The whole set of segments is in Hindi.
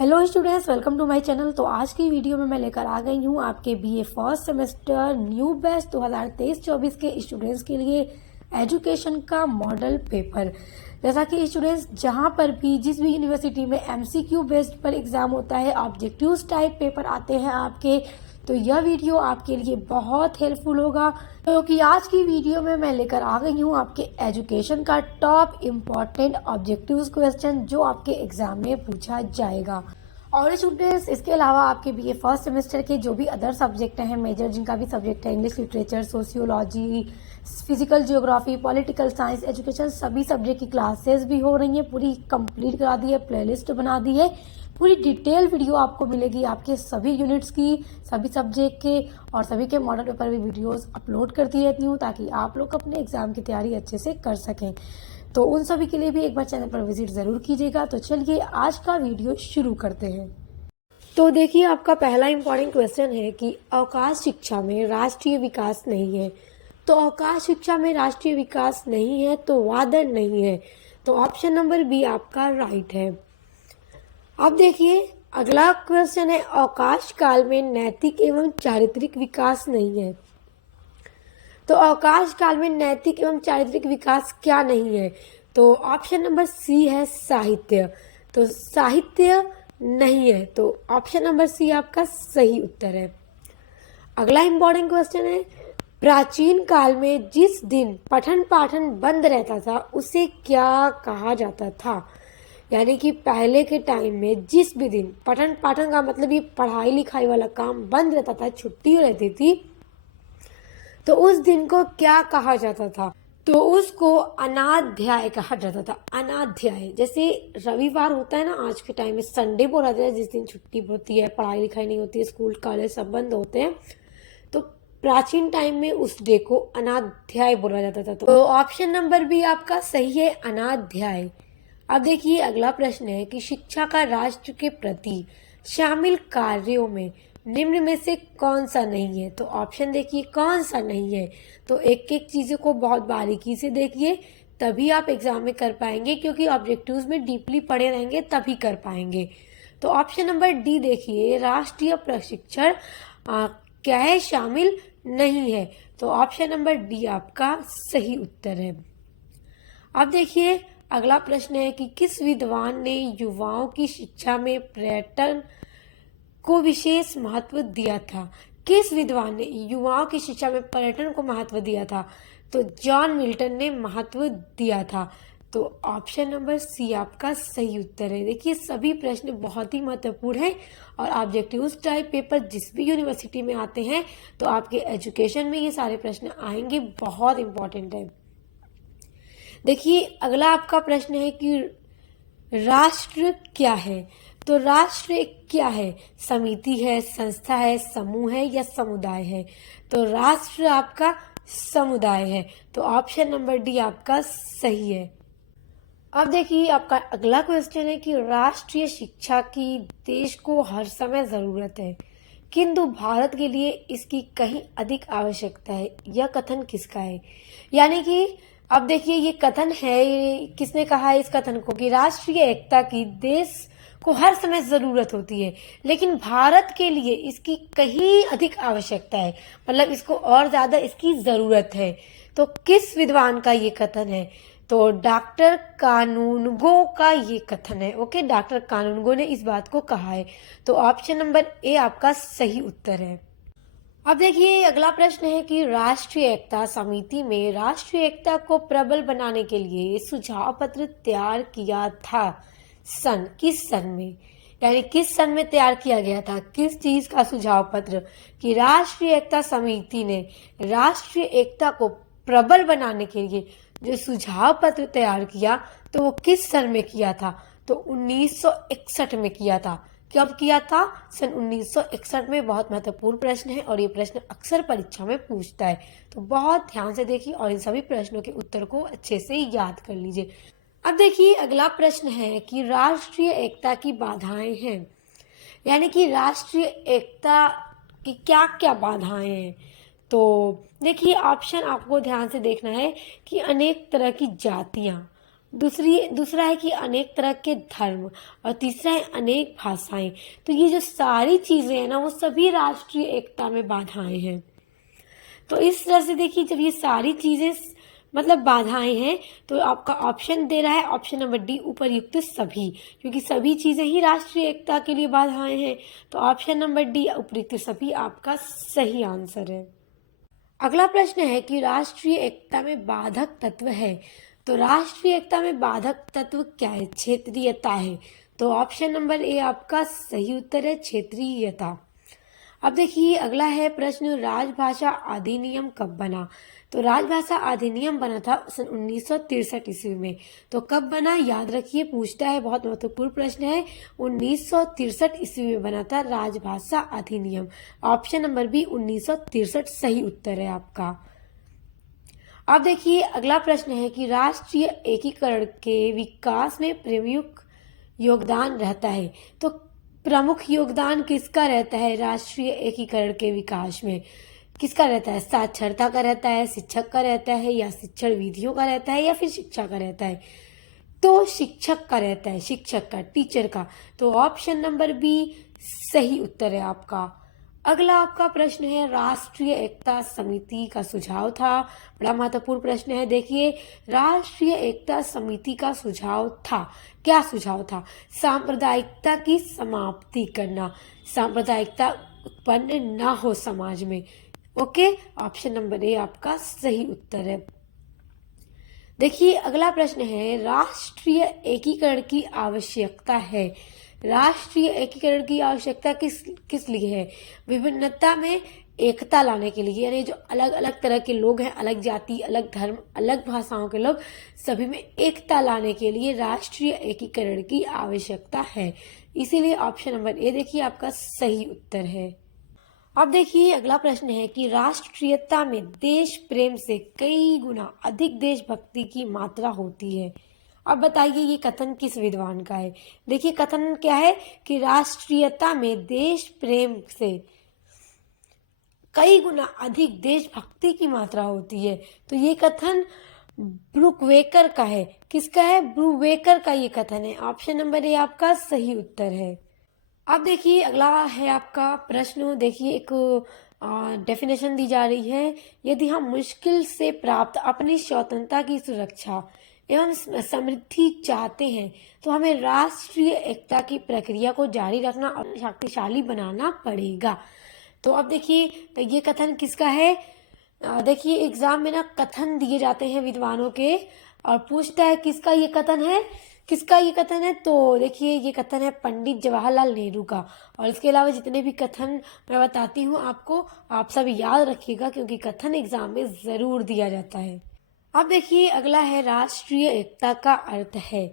Hello students, welcome to my channel. तो आज की वीडियो में मैं लेकर आ गई हूँ आपके BA first semester new batch 2023-24 के स्टूडेंट्स के लिए एजुकेशन का मॉडल पेपर। जैसा कि स्टूडेंट्स जहाँ पर भी जिस भी यूनिवर्सिटी में एमसीक्यू बेस्ड पर एग्जाम होता है, ऑब्जेक्टिव्स टाइप पेपर आते हैं आपके, तो यह वीडियो आपके लिए बहुत हेल्पफुल होगा, क्योंकि आज की वीडियो में मैं लेकर आ गई हूँ आपके एजुकेशन का टॉप इम्पॉर्टेंट ऑब्जेक्टिव्स क्वेश्चन जो आपके एग्जाम में पूछा जाएगा। और स्टूडेंट्स इसके अलावा आपके बीए फर्स्ट सेमेस्टर के जो भी अदर सब्जेक्ट हैं मेजर, जिनका भी सब्जेक्ट है English literature, sociology, physical geography, political science, education, सभी सब्जेक्ट की क्लासेस भी हो रही हैं, पूरी कंप्लीट करा दी है, प्लेलिस्ट बना दी है, पूरी डिटेल वीडियो आपको मिलेगी आपके सभी यूनिट्स की, सभी सब्जेक्ट के और सभी के मॉडल पेपर भी वीडियोस अपलोड करती रहती हूँ ताकि आप लोग अपने एग्जाम की तैयारी अच्छे से कर सकें। तो उन सभी के लिए भी एक बार चैनल पर विजिट ज़रूर कीजिएगा। तो चलिए आज का वीडियो शुरू करते हैं। तो देखिए, आपका पहला इंपॉर्टेंट क्वेश्चन है कि अवकाश शिक्षा में राष्ट्रीय विकास नहीं है। तो अवकाश शिक्षा में राष्ट्रीय विकास नहीं है तो वादन नहीं है, तो ऑप्शन नंबर बी आपका राइट है। अब देखिए, अगला क्वेश्चन है अवकाश काल में नैतिक एवं चारित्रिक विकास नहीं है। तो अवकाश काल में नैतिक एवं चारित्रिक विकास क्या नहीं है? तो ऑप्शन नंबर सी है साहित्य। तो साहित्य नहीं है, तो ऑप्शन नंबर सी आपका सही उत्तर है। अगला इंपॉर्टेंट क्वेश्चन है प्राचीन काल में जिस दिन पठन पाठन बंद रहता था उसे क्या कहा जाता था? यानी कि पहले के टाइम में जिस भी दिन पठन पाठन का मतलब ये पढ़ाई लिखाई वाला काम बंद रहता था, छुट्टी रहती थी, तो उस दिन को क्या कहा जाता था? तो उसको अनाध्याय कहा जाता था। अनाध्याय, जैसे रविवार होता है ना, आज के टाइम में संडे बोला जाता है जिस दिन छुट्टी होती है, पढ़ाई लिखाई नहीं होती है, स्कूल कॉलेज सब बंद होते हैं, तो प्राचीन टाइम में उस डे को अनाध्याय बोला जाता था। तो ऑप्शन नंबर बी आपका सही है, अनाध्याय। अब देखिए, अगला प्रश्न है कि शिक्षा का राष्ट्र के प्रति शामिल कार्यों में निम्न में से कौन सा नहीं है? तो ऑप्शन देखिए कौन सा नहीं है। तो एक एक चीज़ों को बहुत बारीकी से देखिए, तभी आप एग्जाम में कर पाएंगे, क्योंकि ऑब्जेक्टिव्स में डीपली पढ़े रहेंगे तभी कर पाएंगे। तो ऑप्शन नंबर डी देखिए, राष्ट्रीय प्रशिक्षण क्या है, शामिल नहीं है, तो ऑप्शन नंबर डी आपका सही उत्तर है। अब देखिए, अगला प्रश्न है कि किस विद्वान ने युवाओं की शिक्षा में पर्यटन को विशेष महत्व दिया था? किस विद्वान ने युवाओं की शिक्षा में पर्यटन को महत्व दिया था? तो जॉन मिल्टन ने महत्व दिया था, तो ऑप्शन नंबर सी आपका सही उत्तर है। देखिए, सभी प्रश्न बहुत ही महत्वपूर्ण हैं और ऑब्जेक्टिव्स टाइप पेपर जिस भी यूनिवर्सिटी में आते हैं तो आपके एजुकेशन में ये सारे प्रश्न आएंगे, बहुत इंपॉर्टेंट है। देखिए, अगला आपका प्रश्न है कि राष्ट्र क्या है? तो राष्ट्र क्या है? समिति है, संस्था है, समूह है या समुदाय है? तो राष्ट्र आपका समुदाय है, तो ऑप्शन नंबर डी आपका सही है। अब देखिए, आपका अगला क्वेश्चन है कि राष्ट्रीय शिक्षा की देश को हर समय जरूरत है, किंतु भारत के लिए इसकी कहीं अधिक आवश्यकता है। यह कथन किसका है? यानी कि अब देखिए, ये कथन है, किसने कहा है इस कथन को कि राष्ट्रीय एकता की देश को हर समय जरूरत होती है, लेकिन भारत के लिए इसकी कहीं अधिक आवश्यकता है, मतलब इसको और ज्यादा इसकी जरूरत है। तो किस विद्वान का ये कथन है? तो डॉक्टर कानूनगो का ये कथन है। ओके, डॉक्टर कानूनगो ने इस बात को कहा है, तो ऑप्शन नंबर ए आपका सही उत्तर है। अब देखिए, अगला प्रश्न है कि राष्ट्रीय एकता समिति में राष्ट्रीय एकता को प्रबल बनाने के लिए सुझाव पत्र तैयार किया था, किस सन में? यानी किस सन में तैयार किया गया था? किस चीज का सुझाव पत्र? कि राष्ट्रीय एकता समिति ने राष्ट्रीय एकता को प्रबल बनाने के लिए जो सुझाव पत्र तैयार किया, तो वो किस सन में किया था? तो 1961 में किया था। कब किया था? सन 1961 में। बहुत महत्वपूर्ण प्रश्न है और ये प्रश्न अक्सर परीक्षा में पूछता है, तो बहुत ध्यान से देखिए और इन सभी प्रश्नों के उत्तर को अच्छे से याद कर लीजिए। अब देखिए, अगला प्रश्न है कि राष्ट्रीय एकता की बाधाएं हैं, यानी कि राष्ट्रीय एकता की क्या क्या बाधाएं हैं? तो देखिए, ऑप्शन आपको ध्यान से देखना है कि अनेक तरह की जातियां, दूसरा है कि अनेक तरह के धर्म, और तीसरा है अनेक भाषाएं। तो ये जो सारी चीजें हैं ना, वो सभी राष्ट्रीय एकता में बाधाएं हैं। तो इस तरह से देखिए, जब ये सारी चीजें मतलब बाधाएं हैं, तो आपका ऑप्शन दे रहा है ऑप्शन नंबर डी, उपरयुक्त सभी, क्योंकि सभी चीजें ही राष्ट्रीय एकता के लिए बाधाएं हैं। तो ऑप्शन नंबर डी, उपरयुक्त सभी, आपका सही आंसर है। अगला प्रश्न है कि राष्ट्रीय एकता में बाधक तत्व है। तो राष्ट्रीय एकता में बाधक तत्व क्या है? क्षेत्रीयता है। तो ऑप्शन नंबर ए आपका सही उत्तर है, क्षेत्रीयता। अब देखिए अगला है प्रश्न, राजभाषा अधिनियम कब बना? तो राजभाषा अधिनियम बना था सन 1963 ईस्वी में। तो कब बना, याद रखिए, पूछता है, बहुत महत्वपूर्ण प्रश्न है। 1963 ईस्वी में बना था राजभाषा अधिनियम। ऑप्शन नंबर बी 1963 सही उत्तर है आपका। अब देखिए अगला प्रश्न है कि राष्ट्रीय एकीकरण के विकास में प्रमुख योगदान रहता है। तो प्रमुख योगदान किसका रहता है राष्ट्रीय एकीकरण के विकास में? किसका रहता है? साक्षरता का रहता है, शिक्षक का रहता है, या शिक्षण विधियों का रहता है, या फिर शिक्षा का रहता है? तो शिक्षक का रहता है, शिक्षक का, टीचर का। तो ऑप्शन नंबर बी सही उत्तर है आपका। अगला आपका प्रश्न है, राष्ट्रीय एकता समिति का सुझाव था। बड़ा महत्वपूर्ण प्रश्न है। देखिए, राष्ट्रीय एकता समिति का सुझाव था, क्या सुझाव था? सांप्रदायिकता की समाप्ति करना, सांप्रदायिकता उत्पन्न ना हो समाज में। ओके, ऑप्शन नंबर ए आपका सही उत्तर है। देखिए अगला प्रश्न है, राष्ट्रीय एकीकरण की आवश्यकता है। राष्ट्रीय एकीकरण की आवश्यकता किस लिए है? विभिन्नता में एकता लाने के लिए, यानी जो अलग अलग तरह के लोग हैं, अलग जाति, अलग धर्म, अलग भाषाओं के लोग, सभी में एकता लाने के लिए राष्ट्रीय एकीकरण की आवश्यकता है। इसीलिए ऑप्शन नंबर ए देखिए आपका सही उत्तर है। अब देखिए अगला प्रश्न है कि राष्ट्रीयता में देश प्रेम से कई गुना अधिक देशभक्ति की मात्रा होती है। अब बताइए ये कथन किस विद्वान का है? देखिए कथन क्या है कि राष्ट्रीयता में देश प्रेम से कई गुना अधिक देशभक्ति की मात्रा होती है। तो ये कथन ब्रूकवेकर का है। किसका है? ब्रूकवेकर का ये कथन है। ऑप्शन नंबर ए आपका सही उत्तर है। अब देखिए अगला है आपका प्रश्न। देखिए एक डेफिनेशन दी जा रही है, यदि हम मुश्किल से प्राप्त अपनी स्वतंत्रता की सुरक्षा एवं समृद्धि चाहते हैं तो हमें राष्ट्रीय एकता की प्रक्रिया को जारी रखना और शक्तिशाली बनाना पड़ेगा। तो अब देखिए तो ये कथन किसका है? देखिए एग्जाम में ना कथन दिए जाते हैं विद्वानों के, और पूछता है किसका ये कथन है, किसका ये कथन है? तो देखिए ये कथन है पंडित जवाहरलाल नेहरू का। और इसके अलावा जितने भी कथन मैं बताती हूँ आपको, आप सब याद रखिएगा, क्योंकि कथन एग्जाम में जरूर दिया जाता है। अब देखिए अगला है, राष्ट्रीय एकता का अर्थ है।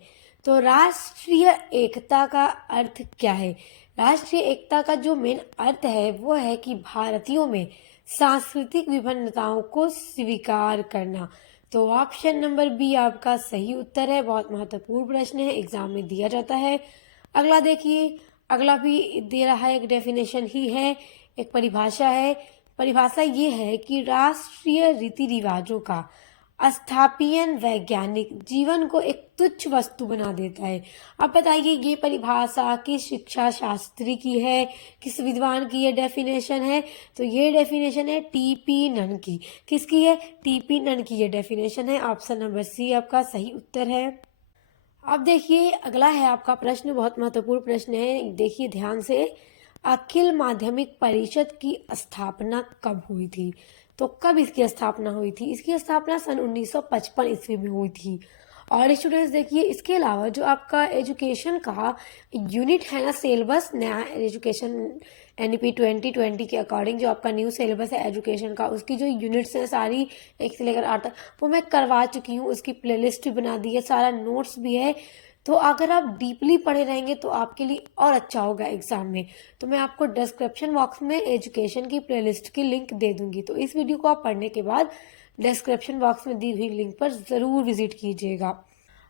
तो राष्ट्रीय एकता का अर्थ क्या है? राष्ट्रीय एकता का जो मेन अर्थ है वो है कि भारतीयों में सांस्कृतिक विभिन्नताओं को स्वीकार करना। तो ऑप्शन नंबर बी आपका सही उत्तर है। बहुत महत्वपूर्ण प्रश्न है, एग्जाम में दिया जाता है। अगला देखिए, अगला भी दे रहा है, एक डेफिनेशन ही है, एक परिभाषा है। परिभाषा ये है कि राष्ट्रीय रीति रिवाजों का अस्थापीयन वैज्ञानिक जीवन को एक तुच्छ वस्तु बना देता है। अब बताइए ये परिभाषा किस शिक्षा शास्त्री की है, किस विद्वान की ये डेफिनेशन है? तो ये डेफिनेशन है टीपी नन की। किसकी है? टीपी नन की ये डेफिनेशन है। ऑप्शन नंबर सी आपका सही उत्तर है। अब देखिए अगला है आपका प्रश्न, बहुत महत्वपूर्ण प्रश्न है, देखिए ध्यान से। अखिल माध्यमिक परिषद की स्थापना कब हुई थी? तो कब इसकी स्थापना हुई थी? इसकी स्थापना सन 1955 ईस्वी में हुई थी। और स्टूडेंट्स देखिए इसके अलावा जो आपका एजुकेशन का यूनिट है ना, सिलेबस, नया एजुकेशन एनईपी 2020 के अकॉर्डिंग जो आपका न्यू सिलेबस है एजुकेशन का, उसकी जो यूनिट्स हैं सारी 1 से लेकर 8 तक, वो मैं करवा चुकी हूँ। उसकी प्लेलिस्ट भी बना दी है, सारा नोट्स भी है। तो अगर आप डीपली पढ़े रहेंगे तो आपके लिए और अच्छा होगा एग्जाम में। तो मैं आपको डिस्क्रिप्शन बॉक्स में एजुकेशन की प्लेलिस्ट की लिंक दे दूंगी, तो इस वीडियो को आप पढ़ने के बाद डिस्क्रिप्शन बॉक्स में दी हुई लिंक पर जरूर विजिट कीजिएगा।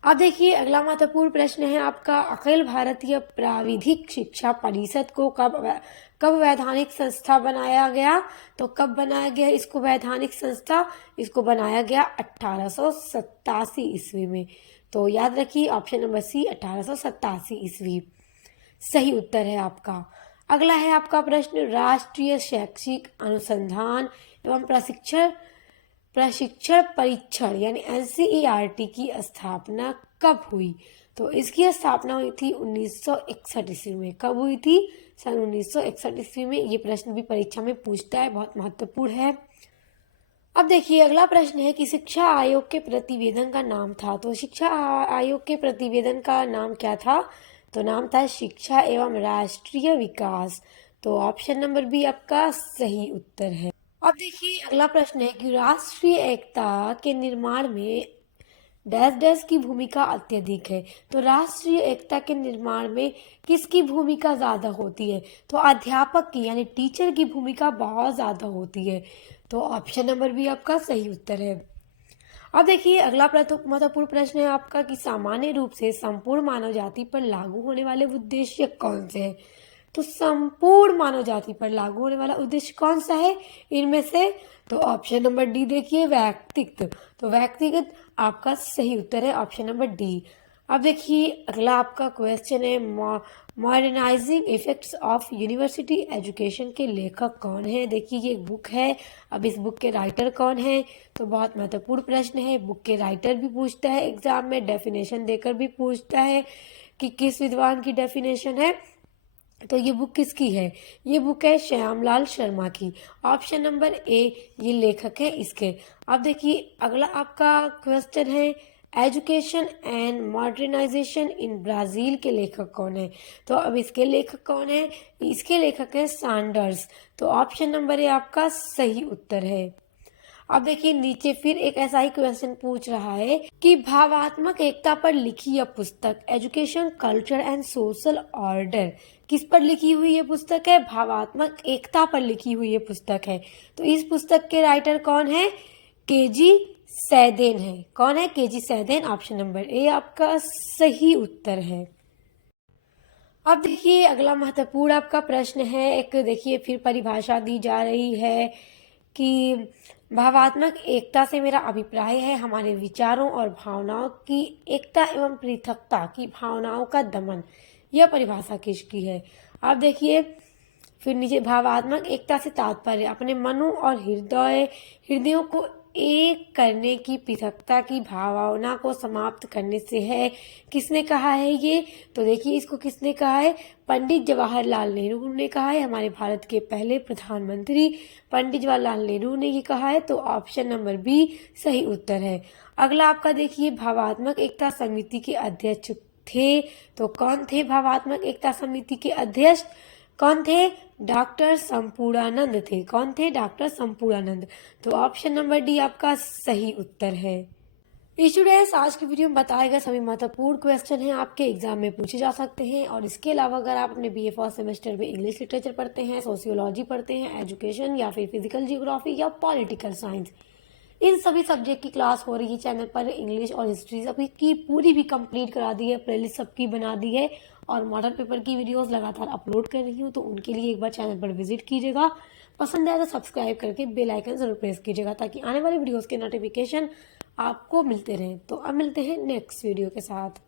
अब देखिए अगला महत्वपूर्ण प्रश्न है आपका, अखिल भारतीय प्राविधिक शिक्षा परिषद को कब वैधानिक संस्था बनाया गया? तो कब बनाया गया इसको वैधानिक संस्था? इसको बनाया गया 1887 ईस्वी में। तो याद रखिए ऑप्शन नंबर सी 1887 ईस्वी सही उत्तर है आपका। अगला है आपका प्रश्न, राष्ट्रीय शैक्षिक अनुसंधान एवं प्रशिक्षण परीक्षण यानी NCERT की स्थापना कब हुई? तो इसकी स्थापना हुई थी 1961 ईस्वी में। कब हुई थी? सन 1961 ईस्वी में। ये प्रश्न भी परीक्षा में पूछता है, बहुत महत्वपूर्ण है। अब देखिए अगला प्रश्न है कि शिक्षा आयोग के प्रतिवेदन का नाम था। तो शिक्षा आयोग के प्रतिवेदन का नाम क्या था? तो नाम था शिक्षा एवं राष्ट्रीय विकास। तो ऑप्शन नंबर बी आपका सही उत्तर है। अब देखिए अगला प्रश्न है कि राष्ट्रीय एकता के निर्माण में डैश डैश की भूमिका अत्यधिक है। तो राष्ट्रीय एकता के निर्माण में किसकी भूमिका ज्यादा होती है? तो अध्यापक की यानी टीचर की भूमिका बहुत ज्यादा होती है। तो ऑप्शन नंबर बी आपका सही उत्तर है। अब देखिए अगला महत्वपूर्ण प्रश्न है आपका कि सामान्य रूप से संपूर्ण मानव जाति पर लागू होने वाले उद्देश्य कौन से हैं? तो संपूर्ण मानव जाति पर लागू होने वाला उद्देश्य कौन सा है इनमें से? तो ऑप्शन नंबर डी देखिए, व्यक्तिगत। तो व्यक्तिगत आपका सही उत्तर है, ऑप्शन नंबर डी। अब देखिए अगला आपका क्वेश्चन है, modernising effects of university education के लेखक कौन है? देखिए ये एक बुक है। अब इस बुक के राइटर कौन है? तो बहुत महत्वपूर्ण प्रश्न है। बुक के राइटर भी पूछता है एग्जाम में, डेफिनेशन देकर भी पूछता है कि किस विद्वान की डेफिनेशन है। तो ये बुक किसकी है? ये बुक है श्यामलाल शर्मा की। ऑप्शन नंबर ए ये लेखक है इसके। अब देखिए अगला आपका क्वेश्चन है, education and modernization in Brazil के लेखक कौन है? तो अब इसके लेखक कौन है? इसके लेखक है सैंडर्स। तो ऑप्शन नंबर ए आपका सही उत्तर है। अब देखिए नीचे फिर एक ऐसा ही क्वेश्चन पूछ रहा है कि भावात्मक एकता पर लिखी यह पुस्तक education culture and social order किस पर लिखी हुई ये पुस्तक है? भावात्मक एकता पर लिखी हुई ये पुस्तक है। तो इस पुस्तक के राइटर कौन है? केजी सैदेन है। कौन है? केजी सैदेन। ऑप्शन नंबर ए आपका सही उत्तर है। अब देखिए अगला महत्वपूर्ण आपका प्रश्न है, एक देखिए फिर परिभाषा दी जा रही है कि भावात्मक एकता से मेरा अभिप्राय है हमारे विचारों और भावनाओं की एकता एवं पृथकता की भावनाओं का दमन। यह परिभाषा किसकी है? आप देखिए फिर नीचे, भावात्मक एकता से तात्पर्य अपने मनों और हृदयों को एक करने की पृथकता की भावना को समाप्त करने से है। किसने कहा है ये? तो देखिए इसको किसने कहा है? पंडित जवाहरलाल नेहरू ने कहा है। हमारे भारत के पहले प्रधानमंत्री पंडित जवाहरलाल नेहरू ने ये कहा है। तो ऑप्शन नंबर बी सही उत्तर है। अगला आपका देखिए, भावात्मक एकता समिति के अध्यक्ष थे। तो कौन थे भावात्मक एकता समिति के अध्यक्ष? कौन थे? डॉक्टर संपूर्णानंद थे। कौन थे? डॉक्टर संपूर्णानंद। तो ऑप्शन नंबर डी आपका सही उत्तर है। स्टूडेंट्स आज की वीडियो में बताए गए सभी महत्वपूर्ण क्वेश्चन हैं आपके एग्जाम में पूछे जा सकते हैं। और इसके अलावा अगर आप अपने BA फर्स्ट सेमेस्टर में इंग्लिश लिटरेचर पढ़ते हैं, सोशियोलॉजी पढ़ते हैं, एजुकेशन या फिर फिजिकल जियोग्राफी या पॉलिटिकल साइंस, इन सभी सब्जेक्ट की क्लास हो रही है चैनल पर। इंग्लिश और हिस्ट्री सभी की पूरी भी कंप्लीट करा दी है, प्लेलिस्ट सबकी बना दी है और मॉडल पेपर की वीडियोस लगातार अपलोड कर रही हूँ। तो उनके लिए एक बार चैनल पर विजिट कीजिएगा। पसंद आए तो सब्सक्राइब करके बेल आइकन जरूर प्रेस कीजिएगा ताकि आने वाले वीडियोस के नोटिफिकेशन आपको मिलते रहें। तो अब मिलते हैं नेक्स्ट वीडियो के साथ।